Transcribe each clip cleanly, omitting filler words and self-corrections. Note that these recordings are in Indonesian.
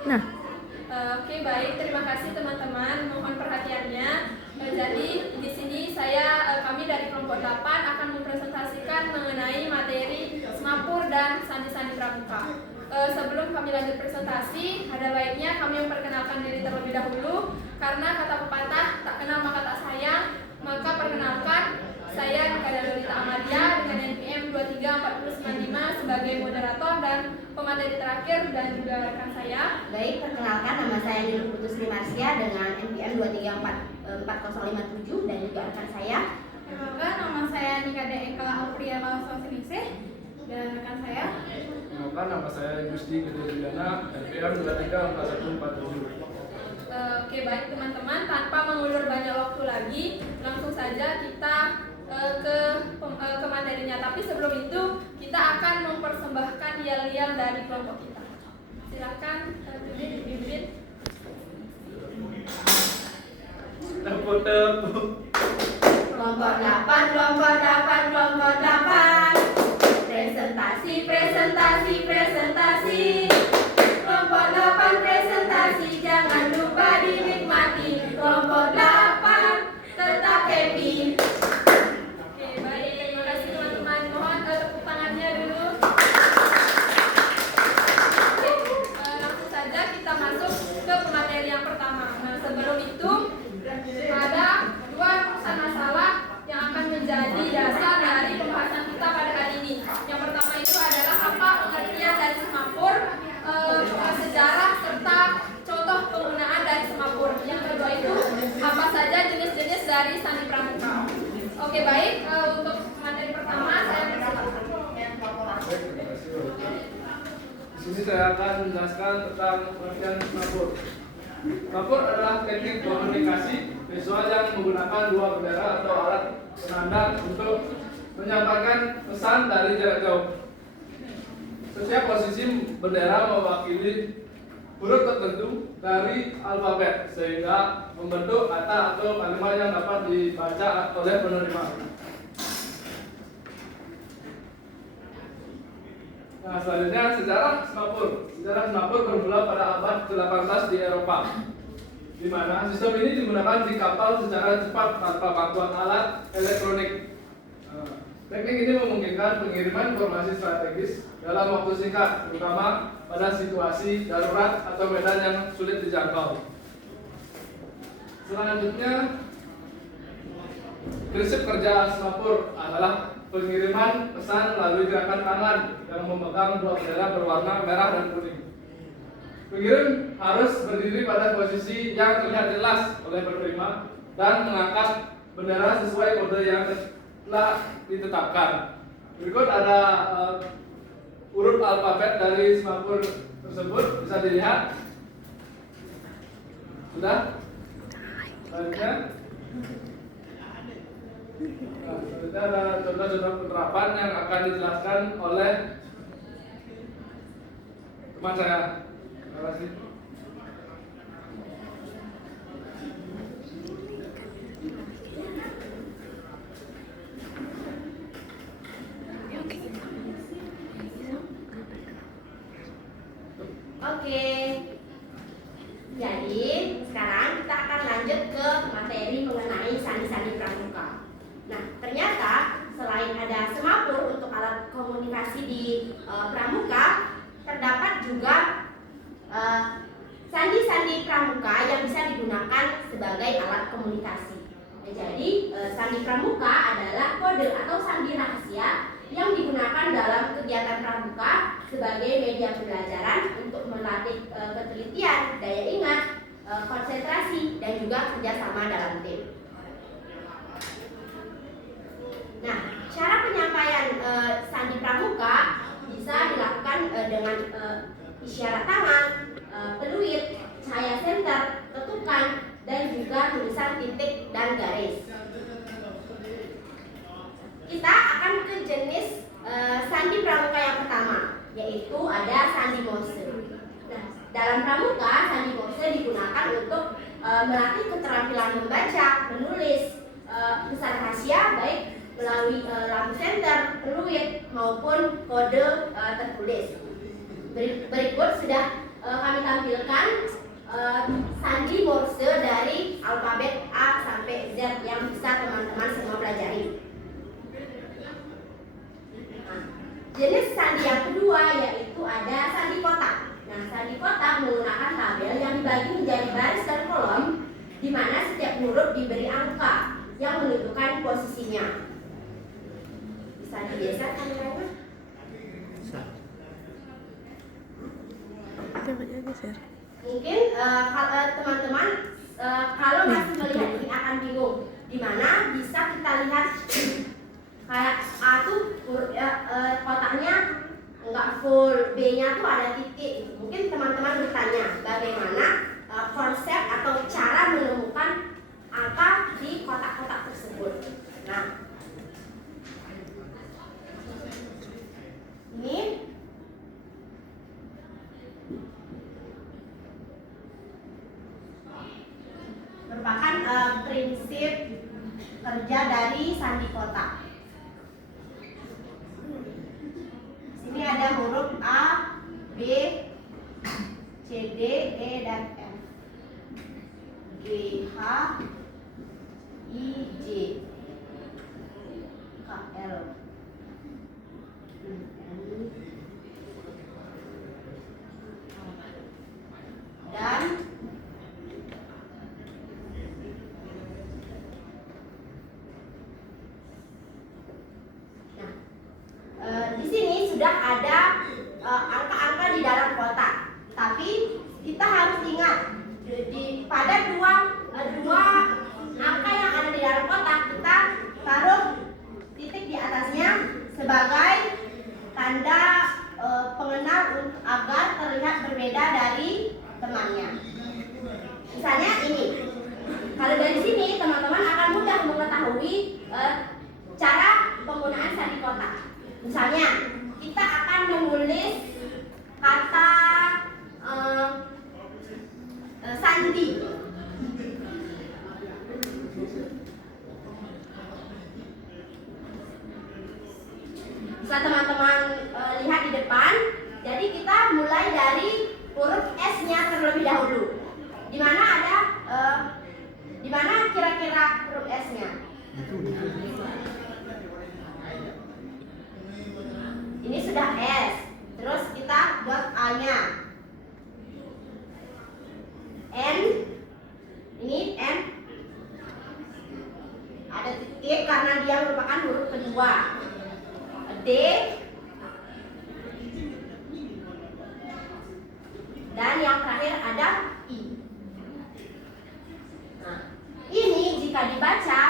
Nah, Oke, baik. Terima kasih teman-teman. Mohon perhatiannya. Jadi di sini kami dari kelompok 8 akan mempresentasikan mengenai materi Semapur dan sandi-sandi pramuka. Sebelum kami lanjut presentasi, ada baiknya kami memperkenalkan diri terlebih dahulu, karena kata pepatah tak kenal maka tak sayang. Maka perkenalkan, saya Nikada Lolita Amalia dengan NPM 234095 sebagai moderator dan pemateri terakhir dan juga rekan saya. Baik, perkenalkan nama saya Nilu Putri Marsya dengan NPM 234057 dan juga rekan saya. Perkenalkan, nama saya Nikada Eka Alpriana Sosinisih dan rekan saya. Perkenalkan, nama saya Gusti Gedeliana, NPM 234147. Oke, baik teman-teman, tanpa mengulur banyak waktu lagi, langsung saja kita ke materinya. Tapi sebelum itu, kita akan mempersembahkan yel-yel dari kelompok kita. Silakan dipimpin. Tepuk-tepuk. Kelompok 8, kelompok 8, kelompok 8. Presentasi, presentasi, presentasi. Kelompok 8 presentasi, jangan lupa dinikmati. Kelompok 8 tetap happy. Oke, baik. Terima kasih teman-teman. Mohon tepuk tangannya dulu. Oke, langsung saja kita masuk ke materi yang pertama. Nah, sebelum itu ada dua rumusan masalah yang akan menjadi dasar dari pembahasan kita pada hari ini. Yang pertama itu adalah apa pengertian dari semapur, sejarah serta contoh penggunaan dari semapur. Yang kedua itu apa saja jenis-jenis dari sandi pramuka. Oke, baik. Untuk materi pertama saya persilakan. Baik, terima kasih. Di sini saya akan menjelaskan tentang pengertian semapur. Semapur adalah teknik komunikasi visual yang menggunakan dua bendera atau alat penanda untuk menyampaikan pesan dari jarak jauh. Setiap posisi bendera mewakili huruf tertentu dari alfabet sehingga membentuk kata atau kalimat yang dapat dibaca oleh penerima. Nah, selanjutnya sejarah semapur. Sejarah semapur bermula pada abad ke-18 di Eropa, di mana sistem ini digunakan di kapal secara cepat tanpa bantuan alat elektronik. Teknik ini memungkinkan pengiriman informasi strategis dalam waktu singkat, terutama pada situasi darurat atau medan yang sulit dijangkau. Selanjutnya, prinsip kerja semapur adalah pengiriman pesan melalui gerakan tangan yang memegang dua bendera berwarna merah dan kuning. Pengirim harus berdiri pada posisi yang terlihat jelas oleh penerima dan mengangkat bendera sesuai kode yang telah ditetapkan. Berikut ada huruf alfabet dari semapur tersebut, bisa dilihat. Sudah? Selanjutnya. Nah, selanjutnya ada contoh-contoh penerapan yang akan dijelaskan oleh teman saya. Terima kasih. Oke. Jadi, sekarang kita akan lanjut ke materi mengenai sandi-sandi pramuka. Nah, ternyata selain ada semapur untuk alat komunikasi di pramuka, terdapat juga sandi-sandi pramuka yang bisa digunakan sebagai alat komunikasi. Nah, jadi, sandi pramuka adalah kode atau sandi rahasia yang digunakan dalam kegiatan pramuka sebagai media pembelajaran untuk melatih ketelitian, daya ingat, konsentrasi, dan juga kerjasama dalam tim. Nah, cara penyampaian sandi pramuka bisa dilakukan dengan isyarat tangan, peluit, cahaya senter, ketukan, dan juga tulisan titik dan garis. Kita akan ke jenis sandi pramuka yang pertama, yaitu ada sandi Morse. Nah, dalam pramuka, sandi Morse digunakan untuk melatih keterampilan membaca, menulis pesan rahasia baik melalui lampu senter, peluit maupun kode tertulis. Berikut sudah kami tampilkan sandi Morse dari alfabet A sampai Z yang bisa teman-teman semua pelajari. Nah, jenis sandi yang kedua yaitu ada sandi kotak. Nah, sandi kotak menggunakan tabel yang dibagi menjadi baris dan kolom, di mana setiap huruf diberi angka yang menentukan posisinya. Bisa digeser kameranya? Mungkin teman-teman kalau masih melihat ini akan bingung, di mana bisa kita lihat kayak A tuh kotaknya enggak full, B-nya tuh ada titik. Mungkin teman-teman bertanya bagaimana konsep atau cara menemukan angka di kotak-kotak tersebut. Nah, ini merupakan prinsip kerja dari sandi kotak. Sini ada huruf A, B, C, D, E, dan F, G, H, I, J, K, L. Dan di sini sudah ada angka-angka di dalam kotak. Tapi kita harus ingat pada dua angka yang ada di dalam kotak, kita taruh titik di atasnya sebagai tanda pengenal agar terlihat berbeda dari temannya. Misalnya ini. Kalau dari sini teman-teman akan mudah mengetahui cara penggunaan sandi kotak. Misalnya kita akan menulis kata sandi. Bisa teman-teman lihat di depan. Jadi kita mulai dari huruf S-nya terlebih dahulu. Di mana kira-kira huruf S-nya? Ini sudah S. Terus kita buat A-nya. N. Ini N. Ada titik karena dia merupakan huruf kedua. D. Dan yang terakhir ada I. Nah, ini jika dibaca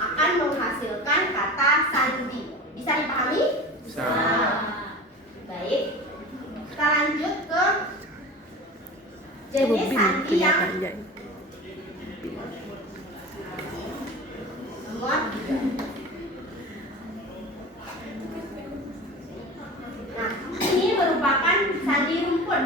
akan menghasilkan kata sandi. Bisa dipahami? Bisa. Baik. Kita lanjut ke jenis sandi yang nomor 3. Nah, ini merupakan sandi rumput.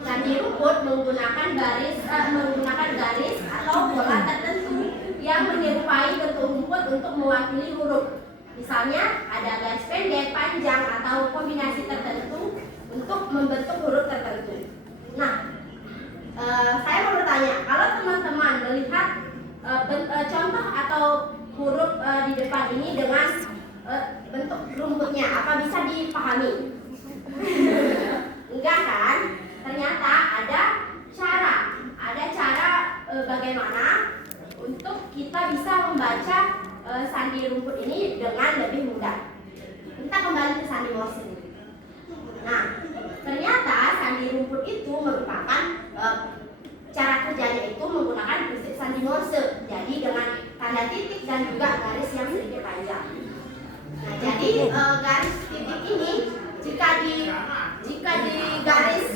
Sandi rumput menggunakan garis atau bola tertentu yang menyerupai bentuk rumput untuk mewakili huruf. Misalnya ada garis pendek, panjang, atau kombinasi tertentu untuk membentuk huruf tertentu. Nah, saya mau bertanya, kalau teman-teman melihat contoh atau huruf di depan ini dengan bentuk rumputnya, apa bisa dipahami? Enggak kan? Ternyata ada cara bagaimana untuk kita bisa membaca sandi rumput ini dengan lebih mudah. Kita kembali ke sandi Morse. Nah, ternyata sandi rumput itu merupakan cara kerjanya itu menggunakan prinsip sandi Morse. Jadi dengan tanda titik dan juga garis yang sedikit panjang. Nah, jadi garis titik ini jika di garis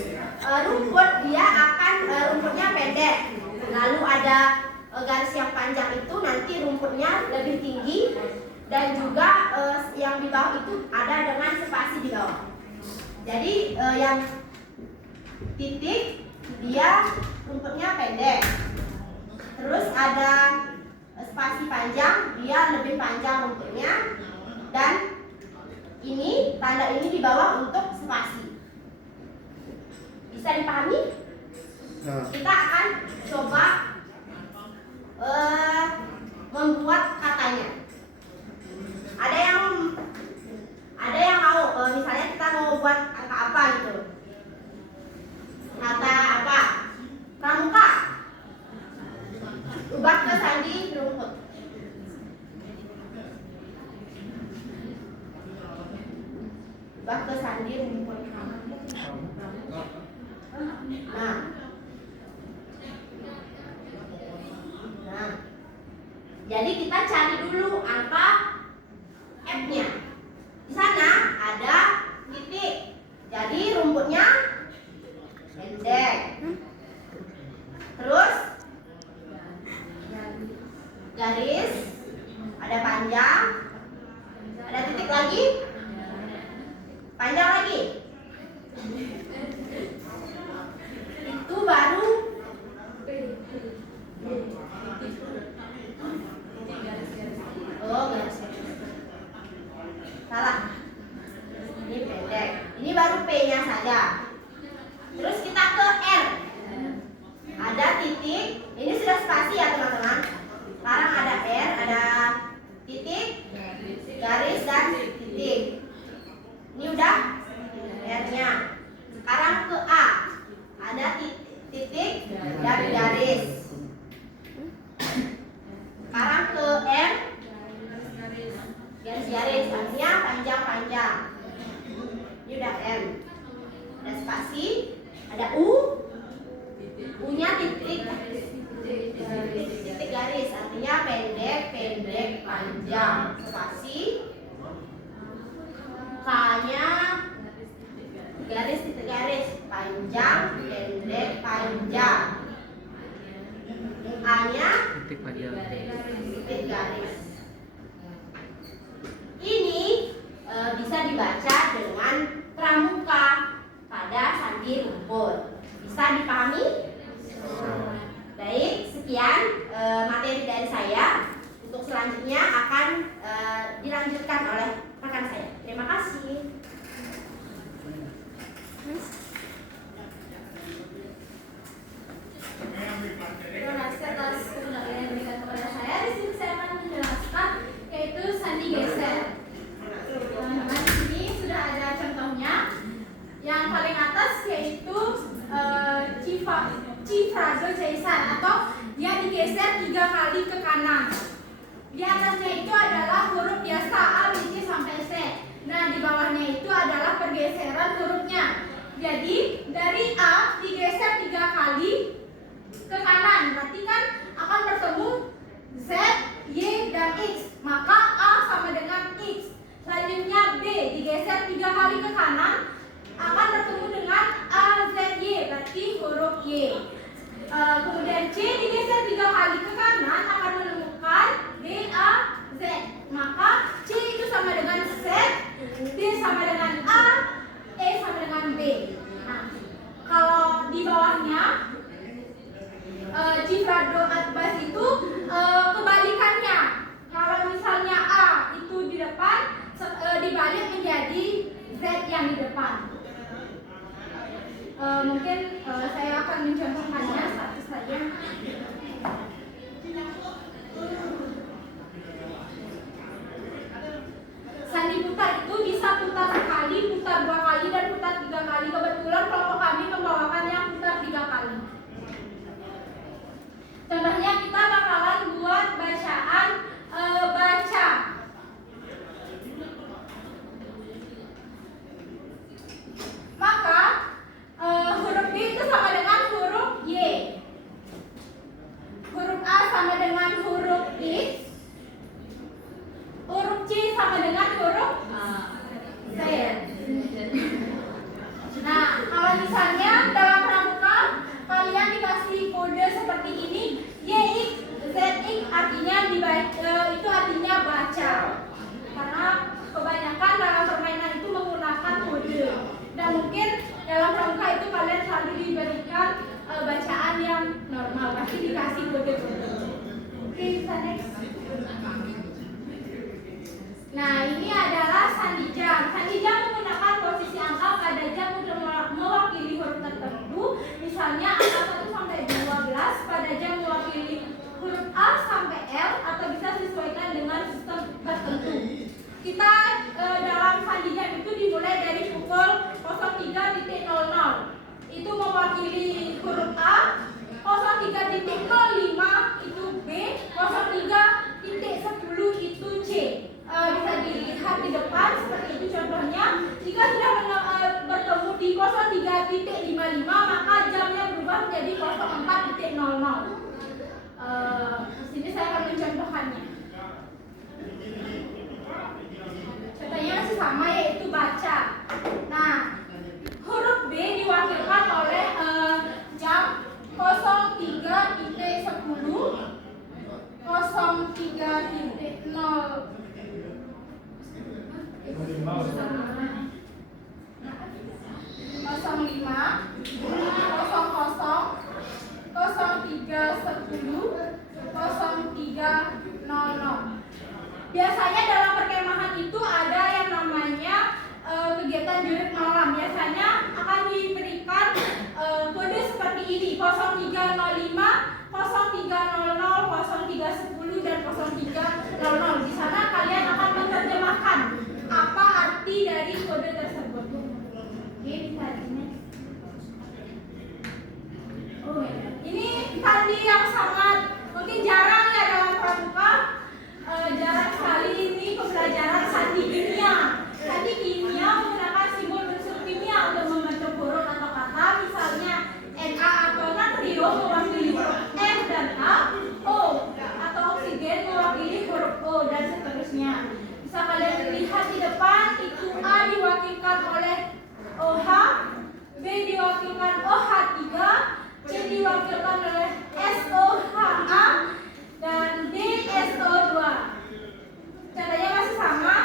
rumput dia akan rumputnya pendek. Lalu ada garis yang panjang itu nanti rumputnya lebih tinggi, dan juga yang di bawah itu ada dengan spasi di bawah. Jadi yang titik dia rumputnya pendek. Terus ada spasi panjang, dia lebih panjang rumputnya, dan Ini tanda ini di bawah untuk spasi. Bisa dipahami? Nah. Kita akan coba membuat katanya. Ada yang mau misalnya kita mau buat kata apa gitu. Kata apa? Pramuka. Ubah ke sandi rumput. Ubah ke sandi rumput. Nah, jadi kita cari dulu apa F-nya. Di sana ada titik. Jadi rumputnya pendek. Terus garis, ada panjang, ada titik lagi, panjang lagi. Itu baru garis. Salah. Ini pendek. Ini baru P-nya saja. Terus kita ke R. Ada titik. Ini sudah spasi ya teman-teman. Sekarang ada R, ada titik, garis dan titik. Ini udah R-nya. Sekarang ke A. Ada titik dan garis. Sekarang ke M. Garis-garis, artinya panjang-panjang. Ini udah M. Ada spasi, ada U. U-nya titik garis, artinya pendek, panjang. Spasi. K-nya garis, titik garis, panjang, pendek, panjang. A-nya titik garis. Ini bisa dibaca dengan pramuka pada sandi rumput. Bisa dipahami? Baik, sekian materi dari saya. Untuk selanjutnya akan dilanjutkan oleh rekan saya. Terima kasih. Terima kasih atas kemudahan yang diberikan kepada saya. Di sini saya akan menjelaskan yaitu sandi geser. Teman-teman, di sini sudah ada contohnya. Yang paling atas yaitu cifrado cesar atau dia digeser 3 kali ke kanan. Di atasnya itu adalah huruf biasa A, B, C sampai C. Nah, di bawahnya itu adalah pergeseran hurufnya. Jadi dari A digeser 3 kali ke kanan, berarti kan akan bertemu Z, Y, dan X. Maka A sama dengan X. Selanjutnya B digeser 3 kali ke kanan, akan bertemu dengan A, Z, Y, berarti huruf Y. Kemudian C digeser 3 kali ke kanan, akan menemukan D, A, Z. Maka C itu sama dengan Z, D sama dengan A, E sama dengan B. Nah, kalau di bawahnya cifrado atbas itu kebalikannya. Kalau misalnya A itu di depan, dibalik menjadi Z yang di depan. Mungkin saya akan mencontohkannya satu saja. Sandi putar itu bisa putar sekali, putar 2 kali, dan putar 3 kali. Kebetulan kelompok kami membawakan yang putar 3 kali. Contohnya kita bakalan buat bacaan baca. Maka huruf B itu sama dengan huruf Y. kita dalam sandinya itu dimulai dari pukul 03.00. Itu mewakili huruf A, 03.05 itu B, 03.10 itu C. Bisa dilihat di depan seperti itu contohnya. Jika sudah bertemu di 03.55 maka jamnya berubah menjadi 04.00. Sini saya akan mencontohkannya. Contohnya masih sama, yaitu baca. Nah, huruf B diwakilkan oleh jam 03.10, 03.0 Biasanya dalam perkemahan itu ada yang namanya kegiatan jurit malam. Biasanya akan diberikan kode seperti ini: 03.05, 03.00, 03.10 dan 03.00. Di sana kalian akan menerjemahkan apa arti dari kode tersebut. Oke, bisa next. Oh, ini tadi yang sangat mungkin jarang ya dalam pramuka. Jarang sekali ini pembelajaran sandi kimia. Sandi kimia menggunakan simbol unsur kimia untuk membentuk huruf atau kata. Misalnya Na atau natrium mewakili huruf N dan A, O atau oksigen mewakili huruf O dan seterusnya. Bisa kalian lihat di depan, itu A diwakilkan oleh OH, B diwakilkan OH3, C diwakilkan oleh SOHA, dan D SO2. Caranya masih sama,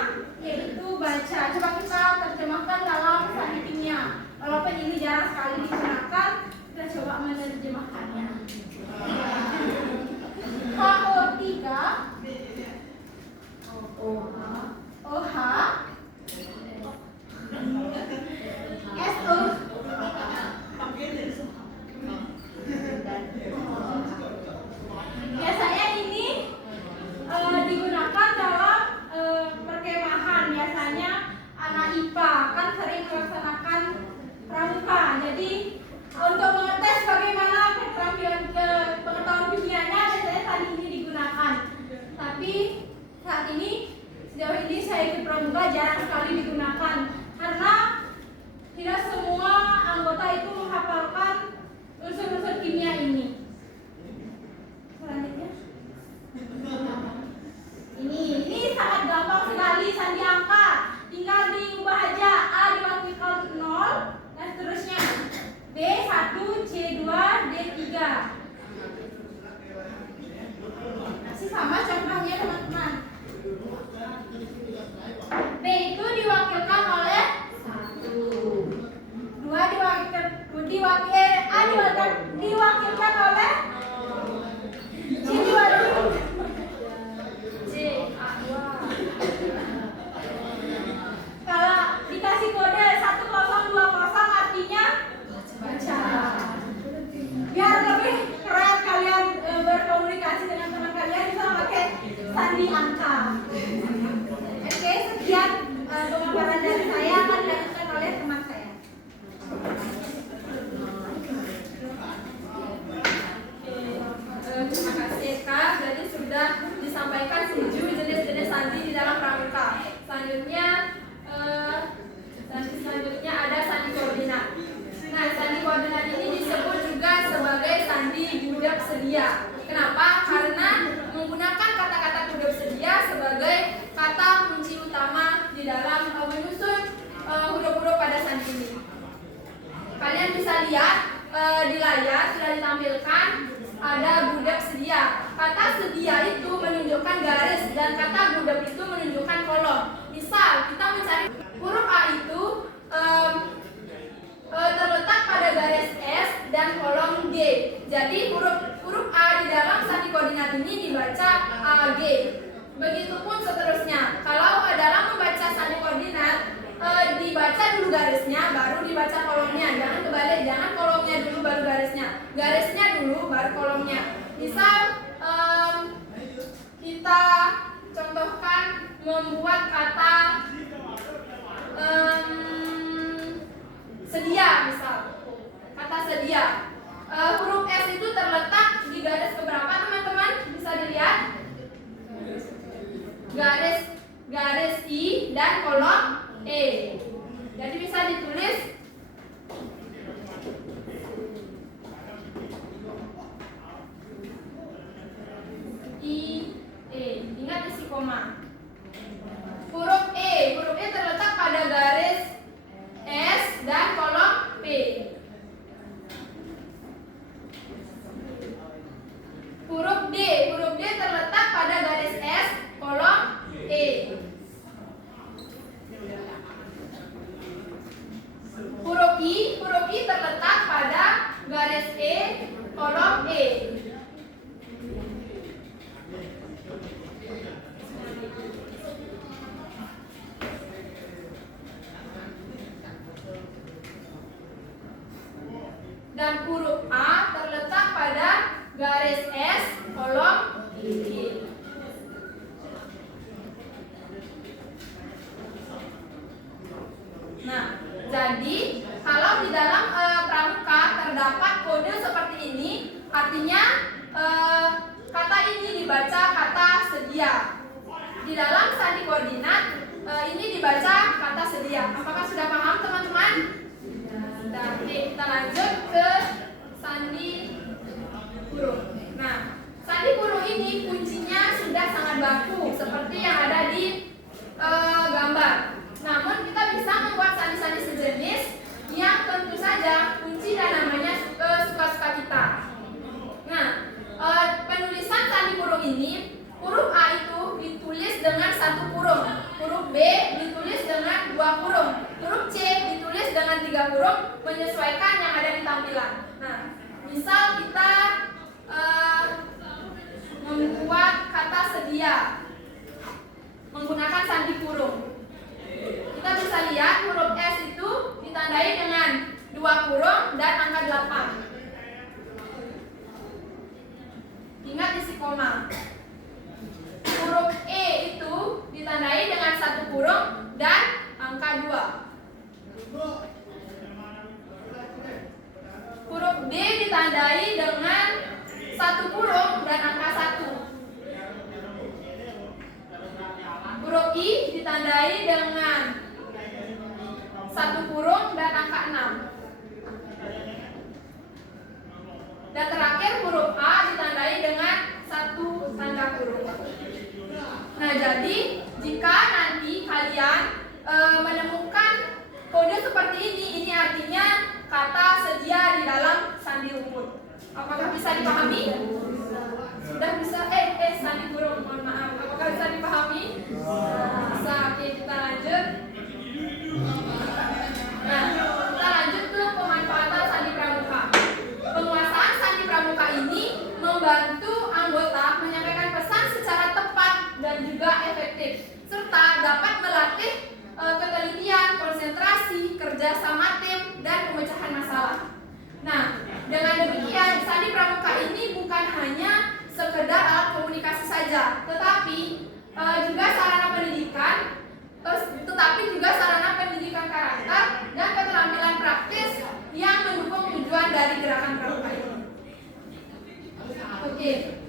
yaitu baca. Coba kita terjemahkan dalam sandi kimia. Walaupun ini jarang sekali digunakan, kita coba menerjemahkannya. HO3, OH, SO. Biasanya ini digunakan dalam perkemahan. Biasanya anak IPA kan sering melaksanakan pramuka. Jadi untuk mengetes bagaimana keterampilan pengetahuan kimianya, biasanya tadi ini digunakan. Tapi saat ini, sejauh ini saya ikut pramuka jarang sekali digunakan karena tidak semua anggota itu menghafalkan unsur-unsur kimia ini. Selanjutnya, ini sangat gampang sekali sandi angka. Tinggal diubah aja. A diwakilkan 0 dan seterusnya. B 1, C 2, D 3. Masih sama contohnya teman-teman. B itu diwakilkan oleh 1. 2 diwakilkan oleh C kalau dikasih kode 1020 artinya baca. Biar lebih keren kalian berkomunikasi dengan teman kalian, bisa pakai sandi angka. Oke, sekian pemaparan dari saya, akan dilanjutkan oleh teman saya. Terima kasih Kak, berarti sudah disampaikan 7 jenis-jenis sandi di dalam pramuka. Selanjutnya ada sandi koordinat. Nah, sandi koordinat ini disebut juga sebagai sandi budak sedia. Kenapa? Karena menggunakan kata-kata budak sedia sebagai kata kunci utama di dalam menyusun huruf-huruf pada sandi ini. Kalian bisa lihat di layar sudah ditampilkan ada budak sedia. Kata sedia itu menunjukkan garis dan kata budak itu menunjukkan kolom. Misal kita mencari huruf A itu terletak pada garis S dan kolom G. Jadi huruf A di dalam sandi koordinat ini dibaca AG. Begitupun seterusnya. Kalau dalam membaca sandi koordinat dibaca dulu garisnya, baru dibaca kolomnya. Jangan kebalik, jangan kolomnya dulu baru garisnya. Garisnya dulu baru kolomnya. Misal kita contohkan membuat kata sedia, misal kata sedia. Huruf S itu terletak di garis keberapa teman-teman? Bisa dilihat garis I dan kolom E. Jadi bisa ditulis I E. Ingat isi koma. Huruf E terletak pada garis S dan kolom P. Huruf D terletak pada garis S, kolom E. Huruf I terletak pada garis E, kolom E. Dan huruf A terletak pada garis S, kolom I. Nah, jadi kalau di dalam pramuka terdapat kode seperti ini, artinya kata ini dibaca kata sedia. Di dalam sandi koordinat ini dibaca kata sedia. Apakah sudah paham teman-teman? Sudah. Kita lanjut ke sandi kurung. Nah, sandi kurung ini kuncinya sudah sangat baku seperti yang ada di gambar. Namun kita bisa membuat sandi-sandi sejenis yang tentu saja kunci dan namanya suka-suka kita. Nah, penulisan sandi kurung ini, huruf A itu ditulis dengan 1 kurung, huruf B ditulis dengan 2 kurung, huruf C ditulis dengan 3 kurung menyesuaikan yang ada di tampilan. Nah, misal kita membuat kata sedia menggunakan sandi kurung. Kita bisa lihat huruf S itu ditandai dengan 2 kurung dan angka 8. Ingat isi koma. Huruf E itu ditandai dengan 1 kurung dan angka 2. Huruf D ditandai dengan 1 kurung dan angka 1. Huruf I ditandai dengan 1 kurung dan angka 6. Dan terakhir huruf A ditandai dengan 1 tanda kurung. Nah, jadi jika nanti kalian menemukan kode seperti ini artinya kata sedia di dalam sandi rumput. Apakah bisa dipahami? Sudah bisa? Sandi kurung, mohon maaf. Apakah bisa dipahami? Bisa. Oke, kita lanjut. Nah, kita lanjut ke pemanfaatan sandi pramuka. Penguasaan sandi pramuka ini membantu anggota menyampaikan pesan secara tepat dan juga efektif, serta dapat melatih ketelitian, konsentrasi, kerjasama tim, dan pemecahan masalah. Nah, dengan demikian sandi pramuka ini bukan hanya sekedar alat komunikasi saja, tetapi juga sarana pendidikan, karakter dan keterampilan praktis yang mendukung tujuan dari gerakan pramuka ini. Oke,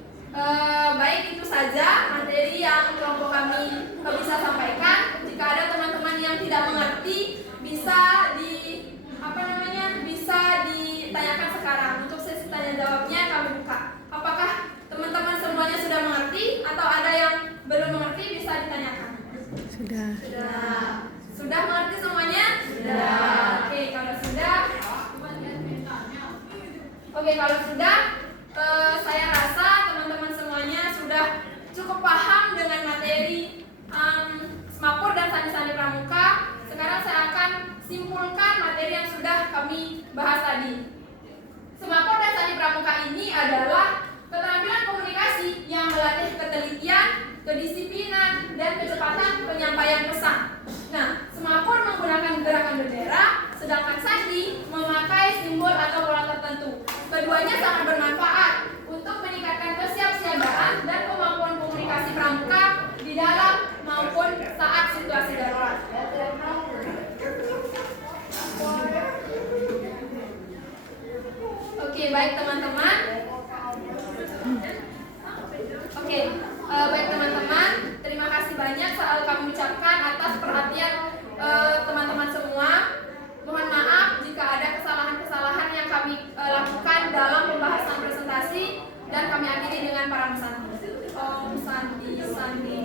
baik, itu saja materi yang kelompok kami bisa sampaikan. Jika ada teman-teman yang tidak mengerti, bisa ditanyakan sekarang. Untuk sesi tanya jawabnya kami buka. Apakah teman-teman semuanya sudah mengerti atau ada yang belum mengerti, bisa ditanyakan? Sudah mengerti semuanya? Sudah. Oke, kalau sudah, saya rasa teman-teman semuanya sudah cukup paham dengan materi Semapur dan sandi-sandi pramuka. Sekarang saya akan simpulkan materi yang sudah kami bahas tadi. Semapur dan sandi pramuka ini adalah keterampilan komunikasi yang melatih ketelitian, kedisiplinan, dan kecepatan penyampaian pesan. Nah, semapur menggunakan gerakan bendera, sedangkan sandi memakai simbol atau pola tertentu. Keduanya sangat bermanfaat untuk meningkatkan kesiapsiagaan dan kemampuan komunikasi pramuka di dalam maupun lakukan dalam pembahasan presentasi dan kami akhiri dengan para pesan. Om Sandi Sandi